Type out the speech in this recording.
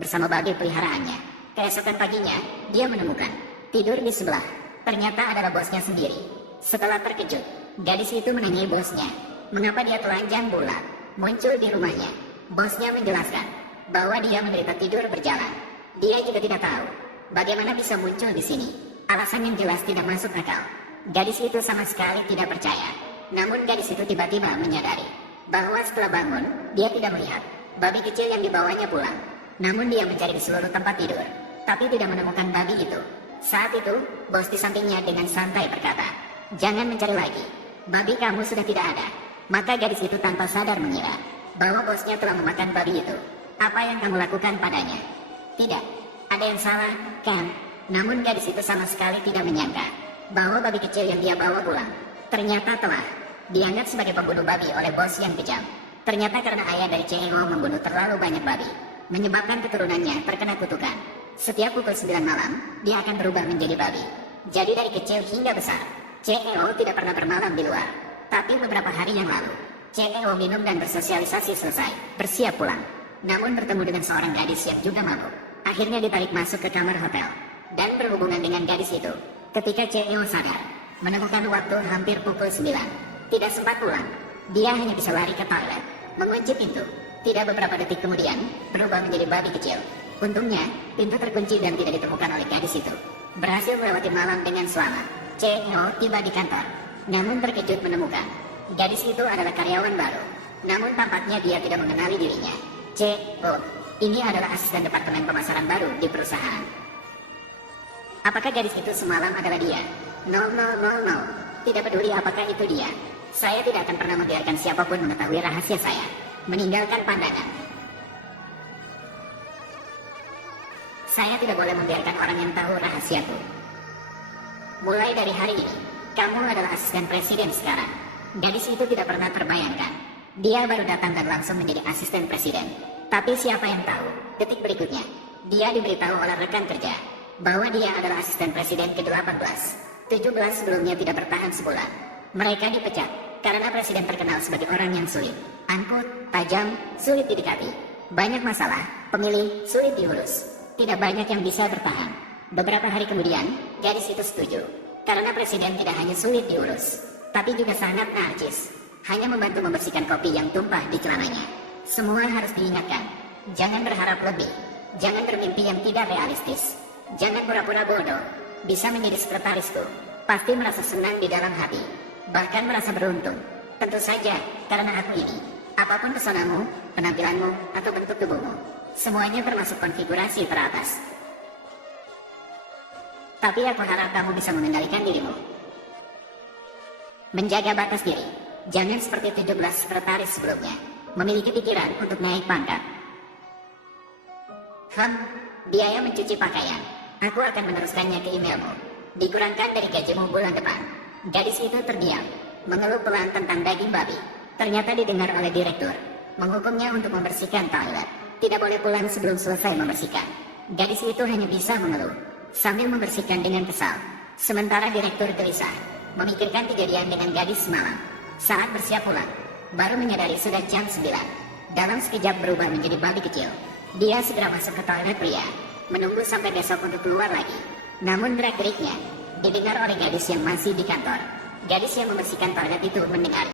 bersama babi peliharaannya. Keesokan paginya, dia menemukan tidur di sebelah. Ternyata adalah bosnya sendiri. Setelah terkejut, gadis itu menanyai bosnya, mengapa dia telanjang bulat muncul di rumahnya. Bosnya menjelaskan bahwa dia menderita tidur berjalan. Dia juga tidak tahu bagaimana bisa muncul di sini. Alasan yang jelas tidak masuk akal. Gadis itu sama sekali tidak percaya. Namun gadis itu tiba-tiba menyadari bahwa setelah bangun, dia tidak melihat babi kecil yang dibawanya pulang. Namun dia mencari di seluruh tempat tidur, tapi tidak menemukan babi itu. Saat itu, bos di sampingnya dengan santai berkata, "Jangan mencari lagi. Babi kamu sudah tidak ada." Maka gadis itu tanpa sadar mengira bahwa bosnya telah memakan babi itu. "Apa yang kamu lakukan padanya?" "Tidak, ada yang salah, Ken." Namun gadis itu sama sekali tidak menyangka bahwa babi kecil yang dia bawa pulang ternyata telah dianggap sebagai pembunuh babi oleh bos yang kejam. Ternyata karena ayah dari CEO membunuh terlalu banyak babi, menyebabkan keturunannya terkena kutukan. Setiap pukul 9 malam, dia akan berubah menjadi babi. Jadi dari kecil hingga besar, CEO tidak pernah bermalam di luar. Tapi beberapa hari yang lalu, CEO minum dan bersosialisasi selesai, bersiap pulang. Namun bertemu dengan seorang gadis yang juga mabuk. Akhirnya ditarik masuk ke kamar hotel dan berhubungan dengan gadis itu. Ketika CEO sadar, menemukan waktu hampir pukul 9. Tidak sempat pulang, dia hanya bisa lari ke toilet, mengunci pintu. Tidak beberapa detik kemudian, berubah menjadi babi kecil. Untungnya, pintu terkunci dan tidak ditemukan oleh gadis itu. Berhasil melewati malam dengan selamat. CEO tiba di kantor, namun terkejut menemukan gadis itu adalah karyawan baru. Namun tampaknya dia tidak mengenali dirinya. CEO, ini adalah asisten departemen pemasaran baru di perusahaan. Apakah gadis itu semalam adalah dia? No. Tidak peduli apakah itu dia. Saya tidak akan pernah membiarkan siapapun mengetahui rahasia saya. Meninggalkan pandangan. Saya tidak boleh membiarkan orang yang tahu rahasiaku. Mulai dari hari ini, kamu adalah asisten presiden sekarang. Gadis itu tidak pernah terbayangkan. Dia baru datang dan langsung menjadi asisten presiden. Tapi siapa yang tahu, detik berikutnya, dia diberitahu oleh rekan kerja bahwa dia adalah asisten presiden ke-18. 17 sebelumnya tidak bertahan sebulan. Mereka dipecat karena presiden terkenal sebagai orang yang sulit, angkut, tajam, sulit didekati. Banyak masalah, pemilih sulit diurus. Tidak banyak yang bisa bertahan. Beberapa hari kemudian, gadis itu setuju. Karena presiden tidak hanya sulit diurus, tapi juga sangat narcis. Hanya membantu membersihkan kopi yang tumpah di celananya. Semua harus diingatkan. Jangan berharap lebih. Jangan bermimpi yang tidak realistis. Jangan pura-pura bodoh. Bisa menjadi sekretarisku. Pasti merasa senang di dalam hati. Bahkan merasa beruntung. Tentu saja, karena aku ini. Apapun pesonamu, penampilanmu, atau bentuk tubuhmu, semuanya termasuk konfigurasi teratas. Tapi aku harap kamu bisa mengendalikan dirimu. Menjaga batas diri. Jangan seperti 17 sekretaris sebelumnya. Memiliki pikiran untuk naik pangkat. Biaya mencuci pakaian. Aku akan meneruskannya ke emailmu. Dikurangkan dari gajimu bulan depan. Gadis itu terdiam, mengeluh pelan tentang daging babi. Ternyata didengar oleh direktur. Menghukumnya untuk membersihkan toilet. Tidak boleh pulang sebelum selesai membersihkan. Gadis itu hanya bisa mengeluh sambil membersihkan dengan kesal. Sementara direktur gelisah, memikirkan kejadian dengan gadis semalam. Saat bersiap pulang, baru menyadari sudah jam 9. Dalam sekejap berubah menjadi babi kecil. Dia segera masuk ke toilet pria, menunggu sampai besok untuk keluar lagi. Namun gerak-geriknya didengar oleh gadis yang masih di kantor. Gadis yang membersihkan toilet itu mendengar